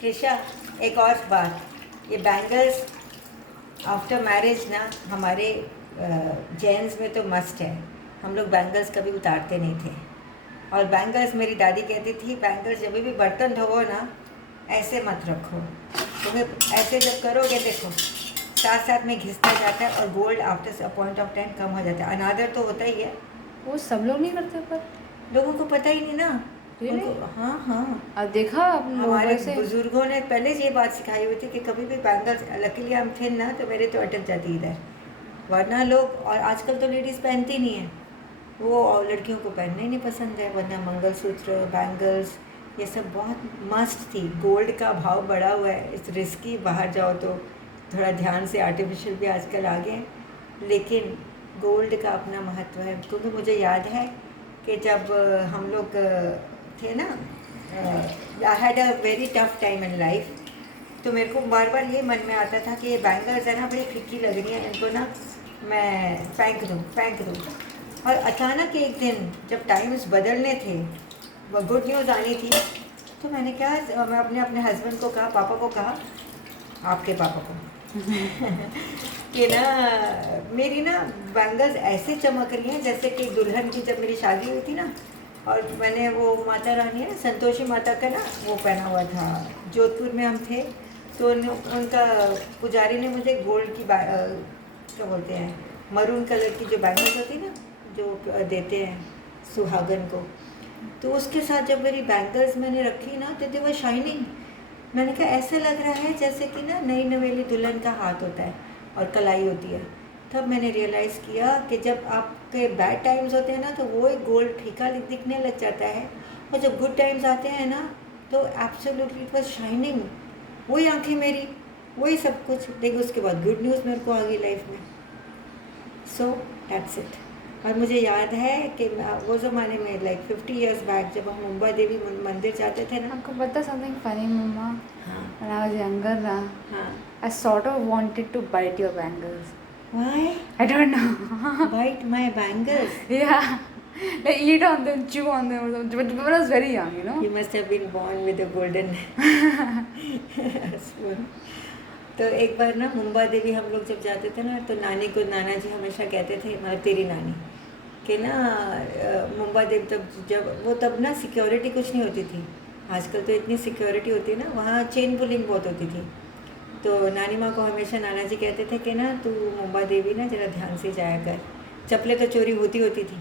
कृषा, एक और बात, ये बैंगल्स आफ्टर मैरिज ना हमारे जेंट्स में तो मस्ट है। हम लोग बैंगल्स कभी उतारते नहीं थे। और बैंगल्स मेरी दादी कहती थी, बैंगल्स जब भी बर्तन धोवो ना ऐसे मत रखो, तुम्हें ऐसे जब करोगे देखो साथ साथ में घिसता जाता है और gold after a point of time कम हो जाता है। अनादर तो होता ही है, वो सब लोग नहीं करते पर लोगों को पता ही नहीं ना। Really? उनको हाँ हाँ, अब देखा आप हमारे लोगों से बुजुर्गों ने पहले से ये बात सिखाई हुई थी कि कभी भी बैंगल्स, लकीली हम थे ना तो मेरे तो अटक जाती इधर, वरना लोग, और आजकल तो लेडीज़ पहनती नहीं है, वो और लड़कियों को पहनना ही नहीं पसंद है, वरना मंगलसूत्र बैंगल्स ये सब बहुत मस्त थी। गोल्ड का भाव बढ़ा हुआ है, इस रिस्की, बाहर जाओ तो थोड़ा ध्यान से, आर्टिफिशियल भी आजकल आ गए, लेकिन गोल्ड का अपना महत्व है। क्योंकि मुझे याद है कि जब हम लोग थे ना, I had a very tough time in life, तो मेरे को बार बार ये मन में आता था कि ये बैंगल्स है ना बड़ी फिक्की लग रही हैं, इनको ना मैं फेंक दूँ। और अचानक एक दिन जब टाइम्स बदलने थे, वो गुड न्यूज़ आनी थी, तो मैंने कहा, मैं अपने हस्बैंड को कहा, पापा को कहा, आपके पापा को कि ना मेरी ना बैंगल्स ऐसे चमक रही हैं जैसे कि दुल्हन की जब मेरी शादी हुई थी ना, और मैंने वो माता रानी है ना, संतोषी माता का ना वो पहना हुआ था, जोधपुर में हम थे, तो उनका पुजारी ने मुझे गोल्ड की क्या बोलते हैं, मरून कलर की जो बैंगल्स होती है ना, जो देते हैं सुहागन को, तो उसके साथ जब मेरी बैंगल्स मैंने रखी ना तो दे वर शाइनिंग। मैंने कहा ऐसा लग रहा है जैसे कि ना नई नवेली दुल्हन का हाथ होता है और कलाई होती है। तब मैंने रियलाइज़ किया कि जब आपके बैड टाइम्स होते हैं ना तो वो एक गोल्ड फीका दिखने लग जाता है, और जब गुड टाइम्स आते हैं ना तो एब्सोल्युटली इट वाज शाइनिंग। वही आंखें मेरी, वही सब कुछ। लेकिन उसके बाद गुड न्यूज़ मेरे को आ गई लाइफ में। So that's it. और मुझे याद है कि वो ज़माने में लाइक 50 years बैक जब हम मुंबा देवी मंदिर जाते थे ना। आपको पता समथिंग फनी मम्मा, हाँ when I was younger ना हाँ। I sort of wanted to bite your bangles. Why? I don't know. Bite my bangles? Yeah, like eat on them, chew on them or something. But when I was very young, you know. You must have been born with a golden spoon. तो एक बार ना मुंबा देवी हम लोग जब जाते थे ना तो नानी को, नाना जी हमेशा कहते थे, मतलब तेरी नानी कि ना मुंबा देवी तब ना सिक्योरिटी कुछ नहीं होती थी। आजकल तो इतनी सिक्योरिटी होती है ना, वहाँ चेन पुलिंग बहुत होती थी। तो नानी माँ को हमेशा नाना जी कहते थे कि ना तू मुंबा देवी ना ज़रा ध्यान से जाया कर। चप्पलें तो चोरी होती थी,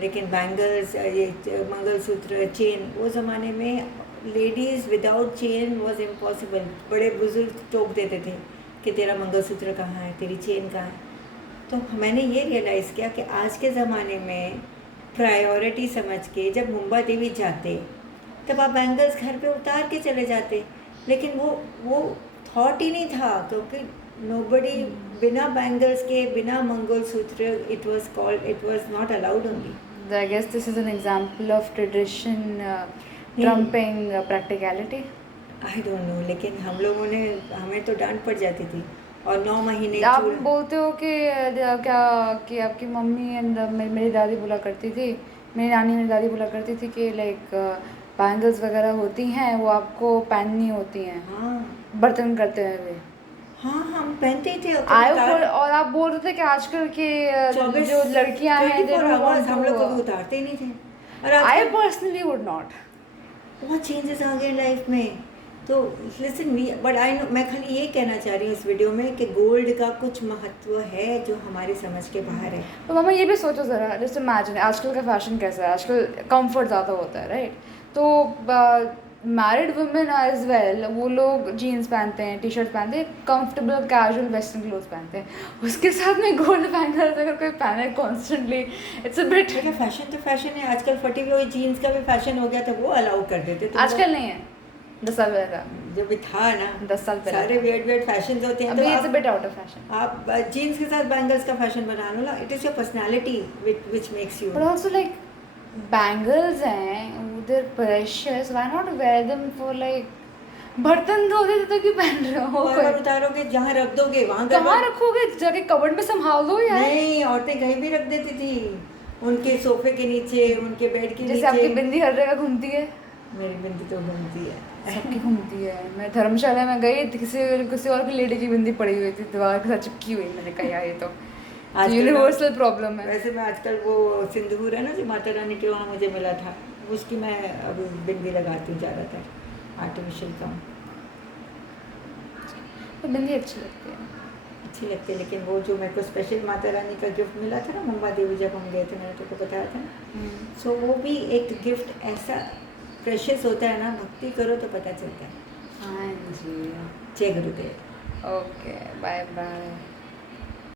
लेकिन बैंगल्स, ये मंगलसूत्र, चेन, वो ज़माने में ladies without chain was impossible. बड़े बुजुर्ग टोक देते थे कि तेरा मंगलसूत्र कहाँ है, तेरी चेन कहाँ है। तो मैंने ये रियलाइज़ किया कि आज के ज़माने में प्रायोरिटी समझ के जब मुंबा देवी जाते तब आप बैंगल्स घर पे उतार के चले जाते, लेकिन वो थॉट ही नहीं था, क्योंकि नोबडी बिना बैंगल्स के, बिना mangalsutra, it was not allowed only. I guess this is an example of tradition trumping practicality. I don't know, लेकिन हम लोगों ने, हमें तो डांट पड़ जाती थी। और 9 महीने आप बोलते हो कि क्या कि आपकी मम्मी एंड मेरी दादी बोला करती थी, मेरी नानी मेरी दादी बोला करती थी कि लाइक बैंगल्स वगैरह होती हैं वो आपको पहननी होती हैं। हाँ बर्तन करते हुए। हाँ हम पहनते ही थे। और आप बोल रहे थे कि आजकल के जो लड़कियां हैं हम लोग कभी उतारते ही नहीं थे। और आई पर्सनली वुड नॉट। बहुत चेंजेस आ गए लाइफ में। तो listen me, but I know, मैं खाली ये कहना चाह रही हूँ इस वीडियो में कि गोल्ड का कुछ महत्व है जो हमारी समझ के बाहर है। तो मामा ये भी सोचो ज़रा, जस्ट इमेजिन आजकल का फैशन कैसा है, आजकल कंफर्ट ज़्यादा होता है, राइट? तो मैरिड वुमेन एज वेल, वो लोग जीन्स पहनते हैं, टी शर्ट पहनते हैं, कंफर्टेबल कैजुअल वेस्टर्न क्लोथ्स पहनते हैं, उसके साथ में गोल्ड बैंगल्स अगर कोई पहने constantly, it's a bit. Fashion तो फैशन है, आजकल फटी हुई जीन्स का भी फैशन हो गया, तो वो अलाउ कर देते। आजकल नहीं है, 10 साल पहले था, जो भी था ना 10 साल पहले सारे वियर्ड फैशन होते हैं। अभी it's a bit out of fashion. आप जीन्स के साथ बैंगल्स का फैशन बना लो ना, it is your personality which makes you. But also like bangles हैं, they're precious, why not wear them for like बर्तन धोते थे तो क्यों पहन रहे हो? और उतारोगे, जहाँ रख दोगे वहाँ कहाँ रखोगे? जाके कबर्ड में संभाल दो यार। नहीं, औरतें कहीं भी रख देती थी, उनके सोफे के नीचे, उनके बेड के नीचे। जैसे आपकी बिंदी हर जगह घूमती है। मेरी बिंदी तो घूमती है। सबकी घूमती है। मैं धर्मशाला में गई तो किसी किसी और की लेडी की बिंदी पड़ी हुई थी दीवार के साथ चिपकी हुई। मैंने कहा यार ये तो आजकल यूनिवर्सल प्रॉब्लम है। वैसे मैं आजकल वो सिंदूर है ना जो माता रानी के वहाँ मुझे मिला था, उसकी मैं अभी बिंदी लगाती हूँ ज़्यादातर, आर्टिफिशियल कम तो बिंदी अच्छी लगती है। अच्छी लगती है। लेकिन वो जो मेरे को स्पेशल माता रानी का गिफ्ट मिला था ना मुंबा देवी जब हम गए थे, मैंने तुमको बताया था ना, सो वो भी एक गिफ्ट ऐसा प्रेशियस होता है ना, भक्ति करो तो पता चलता है। हाँ जी। जय गुरुदेव। Okay bye bye.